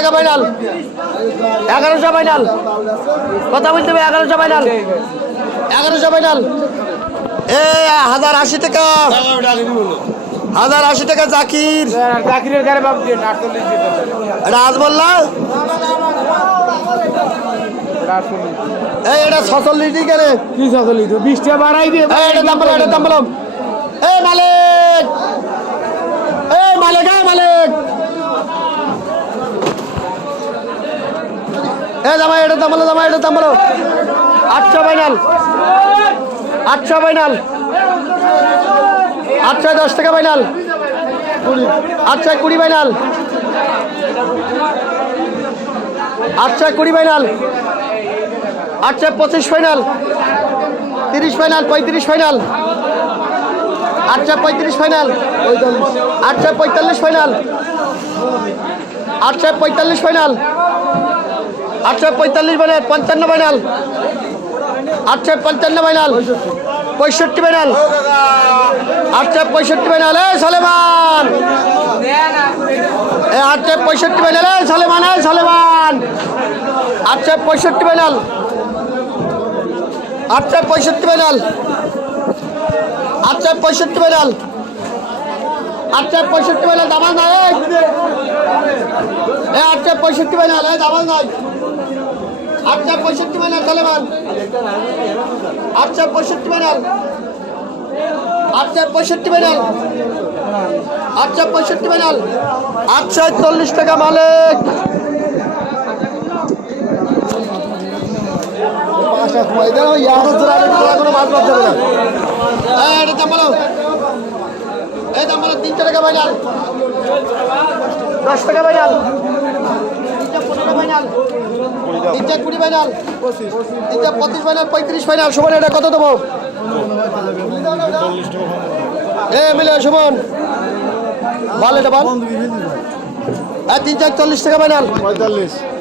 টাকা final 1100 final কথা বলতে হবে 1100 ফাইনাল 1100 ফাইনাল 1080 টাকা 1080 টাকা জাকির জাকিরের গাড়ি বাপ দিয়ে 48 দিতে রাজ বললা এটা 46 দি কেন কি 46 20 টাকা বাড়াই দিয়ে এটা দাম বলো মালিক মালিক জামাই এটা দাম বলো 800 ফাইনাল 800 ফাইনাল 810 টাকা final 820 final 820 final 825 final 30 final 35 final 835 final 845 final 845 final 845 final 55 final 855 final 65 final 865 final Soleman 865 final Soleman 865 final 865 final 865 final 865 final দাবাল নাই 865 ফাইনাল দাবাল নাই 865 final Soleman 865 final 865 final 865 final 840 টাকা মালিক দাম বলো 3 টাকা ফাইনাল 10 টাকা final 15 final 20 final 25 final 35 final Suman এটা কত দেবো মিলে সুমন বল এটা বল 340 টাকা ফাইনাল 45